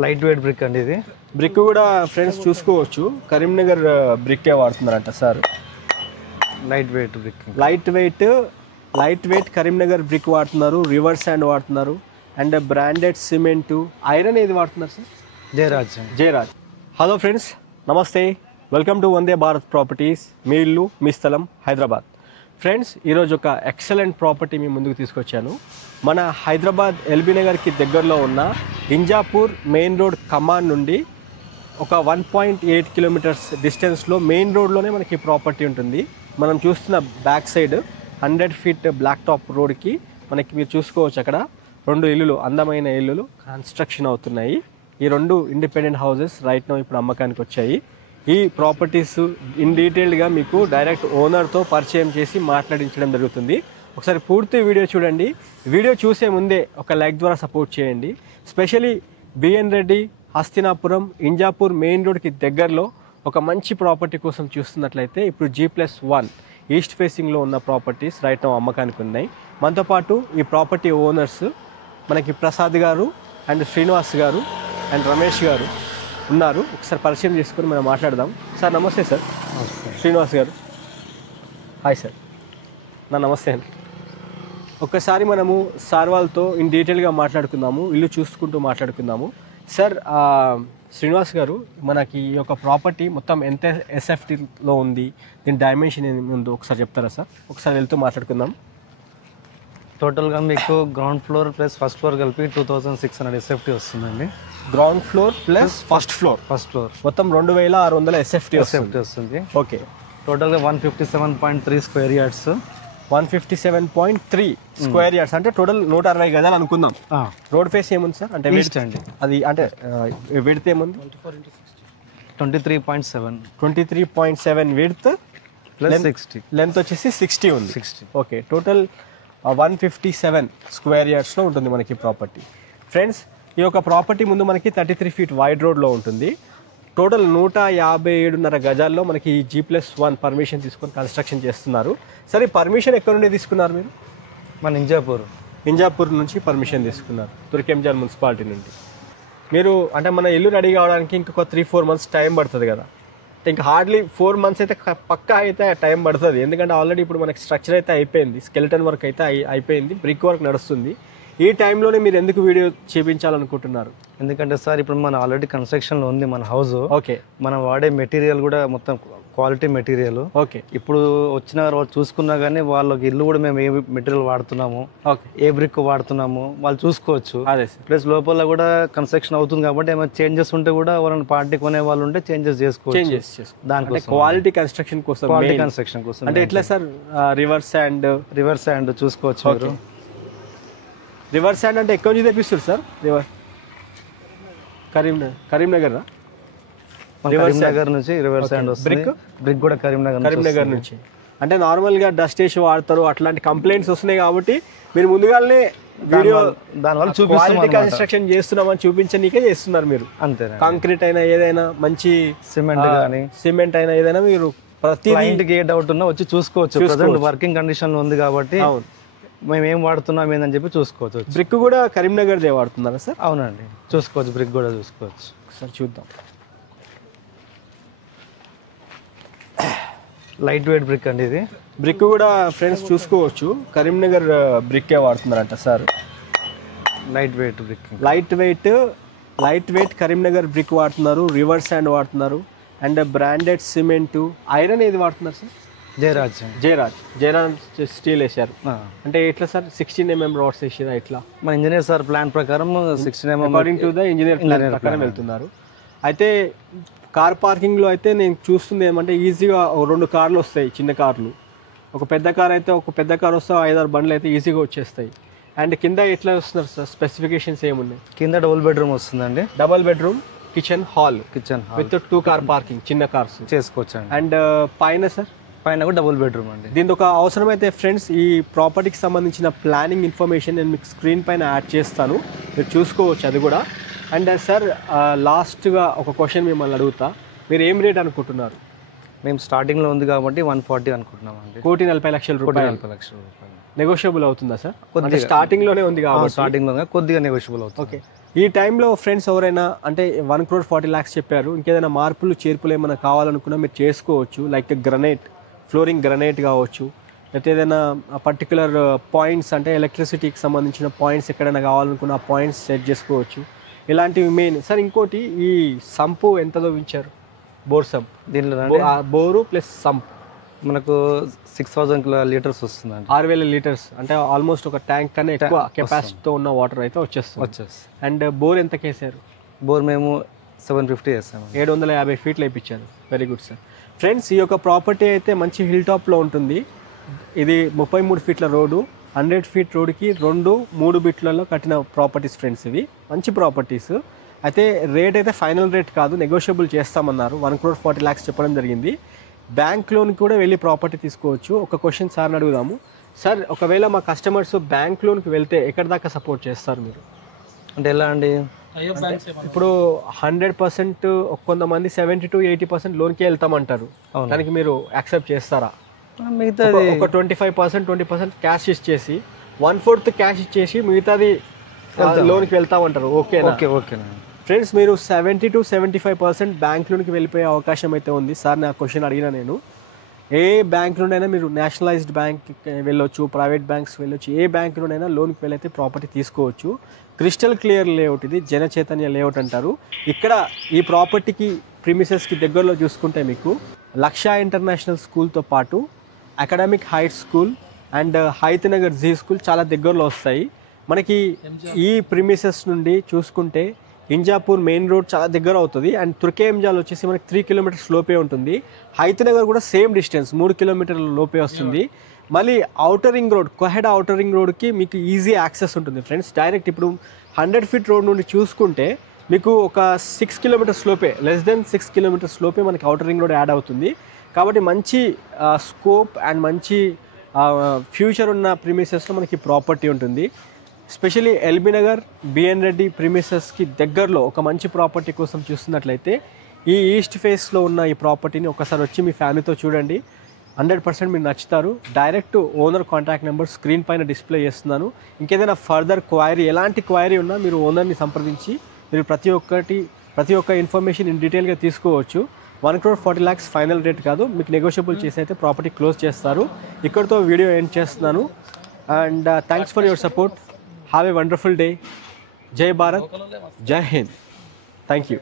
Light weight brick అండి ఇది. Brick కూడా ఫ్రెండ్స్ చూసుకోవచ్చు, కరీంనగర్ బ్రిక్కే వాడుతున్నారంట sir. Light weight brick, light weight Karimnagar brick వాడుతున్నారు, రివర్ శాండ్ వాడుతున్నారు, అండ్ బ్రాండెడ్ సిమెంటు. ఐరన్ ఏది వాడుతున్నారు sir? Jayaraj. Hello friends, namaste, welcome to Vande Bharat properties. మీ ఇల్లు మీ స్థలం హైదరాబాద్. ఫ్రెండ్స్, ఈరోజు ఒక ఎక్సలెంట్ ప్రాపర్టీ మీ ముందుకు తీసుకొచ్చాను. మన హైదరాబాద్ ఎల్బీ నగర్కి దగ్గరలో ఉన్న ఇంజాపూర్ మెయిన్ రోడ్ కమాన్ నుండి ఒక 1.8 కిలోమీటర్స్ డిస్టెన్స్లో మెయిన్ రోడ్లోనే మనకి ప్రాపర్టీ ఉంటుంది. మనం చూస్తున్న back side 100 feet black top రోడ్కి మనకి మీరు చూసుకోవచ్చు, అక్కడ 2 ఇల్లులు, అందమైన ఇల్లులు కన్స్ట్రక్షన్ అవుతున్నాయి. ఈ 2 ఇండిపెండెంట్ హౌసెస్ రైట్ నౌ ఇప్పుడు అమ్మకానికి వచ్చాయి. ఈ ప్రాపర్టీస్ ఇన్ డీటెయిల్డ్గా మీకు డైరెక్ట్ ఓనర్తో పరిచయం చేసి మాట్లాడించడం జరుగుతుంది. ఒకసారి పూర్తి వీడియో చూడండి. వీడియో చూసే ముందే ఒక లైక్ ద్వారా సపోర్ట్ చేయండి. Specially BN Reddy, Hastinapuram, Injapur main రోడ్కి దగ్గరలో ఒక మంచి ప్రాపర్టీ కోసం చూస్తున్నట్లయితే ఇప్పుడు G+1 ఈస్ట్ ఫేసింగ్లో ఉన్న ప్రాపర్టీస్ రైట్ నౌ అమ్మకానికి ఉన్నాయి. మనతో పాటు ఈ ప్రాపర్టీ ఓనర్స్ మనకి ప్రసాద్ గారు అండ్ శ్రీనివాస్ గారు అండ్ రమేష్ గారు ఉన్నారు. ఒకసారి పరిచయం చేసుకొని మనం మాట్లాడదాం. సార్ నమస్తే. సార్ శ్రీనివాస్ గారు. Hi sir. నమస్తే అండి. ఒక్కసారి మనము సార్ వాళ్ళతో ఇన్ డీటెయిల్గా మాట్లాడుకుందాము, ఇల్లు చూసుకుంటూ మాట్లాడుకుందాము. సార్, శ్రీనివాస్ గారు, మనకి ఈ యొక్క ప్రాపర్టీ మొత్తం ఎంత ఎస్ఎఫ్టీలో ఉంది, దీని డైమెన్షన్ ఏమి ఉందో ఒకసారి చెప్తారా సార్? ఒకసారి వెళ్తూ మాట్లాడుకుందాం. టోటల్గా మీకు ground floor plus first floor కలిపి 2600 ఎస్ఎఫ్టీ వస్తుందండి. Ground floor plus first floor మొత్తం 2600 ఎస్ఎఫ్టీ వస్తుంది. ఓకే. టోటల్గా 157.3 స్క్వేర్ యార్డ్స్. 157.3 స్క్వేర్ యార్డ్స్ అంటే టోటల్ 160 గజాలు అనుకుందాం. రోడ్ ఫేస్ ఏముంది సార్? అంటే ఈస్ట్ అండి. అది అంటే విడ్త్ ఏముంది? 23.7 విడ్త్ ప్లస్ 60, లెంత్ వచ్చేసి 60 ఉంది. ఓకే. టోటల్ 157 స్క్వేర్ యార్డ్స్లో ఉంటుంది మనకి ప్రాపర్టీ. ఫ్రెండ్స్, ఈ యొక్క ప్రాపర్టీ ముందు మనకి 33 ఫీట్ వైడ్ రోడ్లో ఉంటుంది. టోటల్ 157.5 గజాల్లో మనకి G+1 పర్మిషన్ తీసుకొని కన్స్ట్రక్షన్ చేస్తున్నారు. సరే, పర్మిషన్ ఎక్కడ నుండి తీసుకున్నారు మీరు? మన ఇంజాపూర్ నుంచి పర్మిషన్ తీసుకున్నారు, తుర్కెంజాన్ మున్సిపాలిటీ నుండి. మీరు అంటే మన ఇల్లు రెడీ కావడానికి ఇంకొక 3-4 మంత్స్ టైం పడుతుంది కదా? ఇంకా హార్డ్లీ 4 మంత్స్ అయితే పక్కా అయితే టైం పడుతుంది. ఎందుకంటే ఆల్రెడీ ఇప్పుడు మనకి స్ట్రక్చర్ అయితే అయిపోయింది, స్కెలిటన్ వర్క్ అయితే అయిపోయింది, బ్రిక్ వర్క్ నడుస్తుంది. ఈ టైంలోనే మీరు ఎందుకు వీడియో చేయించాలనుకుంటున్నారు? ఎందుకంటే సార్, ఇప్పుడు మన ఆల్రెడీ కన్స్ట్రక్షన్లో ఉంది మన హౌస్. ఓకే. మనం వాడే మెటీరియల్ కూడా మొత్తం క్వాలిటీ మెటీరియల్. ఓకే. ఇప్పుడు వచ్చిన వాళ్ళు చూసుకున్నా కానీ వాళ్ళకి ఇల్లు కూడా మేము ఏ మెటీరియల్ వాడుతున్నాము, ఏ బ్రిక్ వాడుతున్నాము వాళ్ళు చూసుకోవచ్చు. అదే. ప్లస్ లోపల కూడా కన్స్ట్రక్షన్ అవుతుంది కాబట్టి ఏమైనా చేంజెస్ ఉంటే కూడా ఎవరైనా పార్టీ కొనే వాళ్ళు ఉంటే చేంజెస్ చేసుకోవచ్చు. దానికోసం క్వాలిటీ కన్స్ట్రక్షన్ కోసం అంటే ఎట్లా సార్? రివర్ శాండ్ చూసుకోవచ్చు మీరు. రివర్ శాండ్ అంటే ఎక్కడ నుంచి తెప్పిస్తారు సార్? కరీంనగర్ నుంచి రివర్ శాండ్ వస్తుంది. బ్రిక్ కూడా కరీంనగర్ నుంచి. అంటే నార్మల్గా డస్ట్ వేసి వాడతారు, అట్లాంటి కంప్లైంట్స్ వస్తున్నాయి కాబట్టి మీరు ముందుగానే వీడియో దానివల్ల క్వాలిటీ కన్స్ట్రక్షన్ చేస్తున్నామని చూపించనీకే చేస్తున్నారు మీరు. అంతే. కాంక్రీట్ అయినా ఏదైనా మంచి సిమెంట్ అయినా ఏదైనా మీరు ప్రతి ఇంటికి ఏ డౌట్ ఉన్నా వచ్చి చూసుకోవచ్చు. ప్రెజెంట్ వర్కింగ్ కండిషన్ లో ఉంది కాబట్టి మేము ఏం వాడుతున్నాం ఏందని చెప్పి చూసుకోవచ్చు. బ్రిక్ కూడా కరీంనగర్ దే వాడుతున్నారా సార్? అవునండి, చూసుకోవచ్చు. బ్రిక్ కూడా చూసుకోవచ్చు. ఒకసారి చూద్దాం. లైట్ వెయిట్ బ్రిక్ అండి ఇది. బ్రిక్ కూడా ఫ్రెండ్స్ చూసుకోవచ్చు, కరీంనగర్ బ్రిక్కే వాడుతున్నారంట sir. Light weight brick, light weight Karimnagar brick వాడుతున్నారు, రివర్ శాండ్ వాడుతున్నారు, అండ్ బ్రాండెడ్ సిమెంటు. ఐరన్ ఏది వాడుతున్నారు సార్? జయరాజ్ స్టీల్ వేసారు. అంటే ఎట్లా సార్? 16 mm రాడ్స్ వేసారా? ఇట్లా మన ఇంజనీర్ సార్ ప్లాన్ ప్రకారం 16 mm according to the engineer plan ప్రకారం వెళ్తున్నారు. అయితే కార్ పార్కింగ్లో అయితే నేను చూస్తుంది ఏమంటే ఈజీగా 2 కార్లు వస్తాయి, చిన్న కార్లు. ఒక పెద్ద కార్ అయితే ఒక పెద్ద కార్ వస్తే 5-6 బండ్లు అయితే ఈజీగా వచ్చేస్తాయి. అండ్ కింద ఎట్లా వస్తున్నారు సార్? స్పెసిఫికేషన్స్ ఏమున్నాయి? కింద డబుల్ బెడ్రూమ్ వస్తుందండి. Double bedroom, kitchen hall with 2 car parking, చిన్న కార్స్ చేసుకోవచ్చు. అండ్ పైన సార్? పైన కూడా డబుల్ బెడ్రూమ్ అండి. దీనికి ఒక అవసరమైతే ఫ్రెండ్స్ ఈ ప్రాపర్టీకి సంబంధించిన ప్లానింగ్ ఇన్ఫర్మేషన్ నేను మీకు స్క్రీన్ పైన యాడ్ చేస్తాను, మీరు చూసుకోవచ్చు అది కూడా. అండ్ సార్, లాస్ట్గా ఒక క్వశ్చన్ మిమ్మల్ని అడుగుతా, మీరు ఏం రేట్ అనుకుంటున్నారు? మేము స్టార్టింగ్లో ఉంది కాబట్టి 140 అనుకుంటున్నాం అండి. 1,40,00,000 రూపాయలు. నెగోషియబుల్ అవుతుందా సార్? కొద్దిగా స్టార్టింగ్లోనే ఉంది కాబట్టి స్టార్టింగ్లో కొద్దిగా నెగోషియబుల్ అవుతుంది. ఓకే. ఈ టైంలో ఫ్రెండ్స్ ఎవరైనా అంటే 1,40,00,000 చెప్పారు, ఇంకేదైనా మార్పులు చేర్పులు ఏమైనా కావాలనుకున్నా మీరు చేసుకోవచ్చు. లైక్ గ్రనైట్, ఫ్లోరింగ్ గ్రనైట్ కావచ్చు, లేకపోతే ఏదైనా పర్టికులర్ పాయింట్స్ అంటే ఎలక్ట్రిసిటీకి సంబంధించిన పాయింట్స్ ఎక్కడైనా కావాలనుకున్న ఆ పాయింట్స్ సెట్ చేసుకోవచ్చు. ఇలాంటివి మెయిన్. సార్ ఇంకోటి, ఈ సంపు ఎంత తవ్వించారు? బోర్ సంప్ దీనిలో బోరు ప్లస్ సంప్ మనకు 6,000 లీటర్స్ వస్తుందండి. 6,000 లీటర్స్ అంటే ఆల్మోస్ట్ ఒక ట్యాంక్ కన్నా ఎక్కువ కెపాసిటీతో ఉన్న వాటర్ అయితే వచ్చేస్తుంది. అండ్ బోర్ ఎంత కేసారు? బోర్ మేము 750 వేసాము. 750 ఫీట్లు వేయించారు. Very good sir. ఫ్రెండ్స్, ఈ యొక్క ప్రాపర్టీ అయితే మంచి హిల్ టాప్లో ఉంటుంది. ఇది 33 ఫీట్ల రోడ్డు, 100 ఫీట్ రోడ్డుకి 2-3 బిట్లలో కట్టిన ప్రాపర్టీస్ ఫ్రెండ్స్. ఇవి మంచి ప్రాపర్టీస్. అయితే రేట్ అయితే ఫైనల్ రేట్ కాదు, నెగోషియబుల్ చేస్తామన్నారు. 1,40,00,000 చెప్పడం జరిగింది. బ్యాంక్ లోన్కి కూడా వెళ్ళి ప్రాపర్టీ తీసుకోవచ్చు. ఒక క్వశ్చన్ సార్ని అడుగుదాము. సార్, ఒకవేళ మా కస్టమర్స్ బ్యాంక్ లోన్కి వెళ్తే ఎక్కడి దాకా సపోర్ట్ చేస్తారు మీరు? అంటే ఎలా అండి? ఇప్పుడు 100% కొంతమంది 70 to 80% లోన్కి వెళ్తామంటారు. దానికి మీరు యాక్సెప్ట్ చేస్తారా? మిగతా ఒక 25%, 20% క్యాష్ ఇచ్చేసి 1/4 క్యాష్ ఇచ్చేసి మిగతాది లోన్కి వెళ్తామంటారు. ఓకేనా? ఓకేనా ఫ్రెండ్స్, మీరు 70 to 75% బ్యాంక్ లోన్కి వెళ్ళిపోయే అవకాశం అయితే ఉంది. సార్, నా క్వశ్చన్ అడిగినా నేను, ఏ బ్యాంక్ నుండైనా మీరు నేషనలైజ్డ్ బ్యాంక్ వెళ్ళొచ్చు, ప్రైవేట్ బ్యాంక్స్ వెళ్ళొచ్చు, ఏ బ్యాంక్ నుండైనా లోన్కి వెళ్ళైతే ప్రాపర్టీ తీసుకోవచ్చు. క్రిస్టల్ క్లియర్ లేఅవుట్, ఇది జన చైతన్య లేఅవుట్ అంటారు. ఇక్కడ ఈ ప్రాపర్టీకి ప్రిమిసెస్కి దగ్గరలో చూసుకుంటే మీకు లక్ష ఇంటర్నేషనల్ స్కూల్తో పాటు academic height school and Hayath Nagar జీ స్కూల్ చాలా దగ్గరలో వస్తాయి మనకి. ఈ ప్రిమిసెస్ నుండి చూసుకుంటే ఇంజాపూర్ మెయిన్ రోడ్ చాలా దగ్గర అవుతుంది. అండ్ తుర్కేంజాల్ వచ్చేసి మనకి 3 కిలోమీటర్స్ లోపే ఉంటుంది. హైత్ నగర్ కూడా సేమ్ డిస్టెన్స్, 3 కిలోమీటర్ల లోపే వస్తుంది. మళ్ళీ outer ring road, Koheda outer ring రోడ్కి మీకు ఈజీ యాక్సెస్ ఉంటుంది ఫ్రెండ్స్. డైరెక్ట్ ఇప్పుడు 100 ఫీట్ రోడ్ నుండి చూసుకుంటే మీకు ఒక 6 కిలోమీటర్స్ లోపే, లెస్ దెన్ 6 కిలోమీటర్స్ లోపే మనకి ఔటర్ రింగ్ రోడ్ యాడ్ అవుతుంది. కాబట్టి మంచి స్కోప్ అండ్ మంచి ఫ్యూచర్ ఉన్న ప్రిమిసెస్లో మనకి ప్రాపర్టీ ఉంటుంది. Specially LB Nagar, BN Reddy ప్రిమిసెస్కి దగ్గరలో ఒక మంచి ప్రాపర్టీ కోసం చూస్తున్నట్లయితే ఈ ఈస్ట్ ఫేస్లో ఉన్న ఈ ప్రాపర్టీని ఒకసారి వచ్చి మీ ఫ్యామిలీతో చూడండి. 100% మీరు నచ్చుతారు. Direct owner contact number screen పైన డిస్ప్లే చేస్తున్నాను. ఇంకేదైనా ఫర్దర్ క్వైరీ, ఎలాంటి క్వైరీ ఉన్నా మీరు ఓనర్ని సంప్రదించి మీరు ప్రతి ఒక్క ఇన్ఫర్మేషన్ ఇన్ డీటెయిల్గా తీసుకోవచ్చు. 1,40,00,000 ఫైనల్ రేట్ కాదు, మీకు నెగోషియబుల్ చేసి అయితే ప్రాపర్టీ క్లోజ్ చేస్తారు. ఇక్కడితో వీడియో ఎండ్ చేస్తున్నాను. And thanks for your support. Have a wonderful day. Jai Bharat, Jai Hind. Thank you.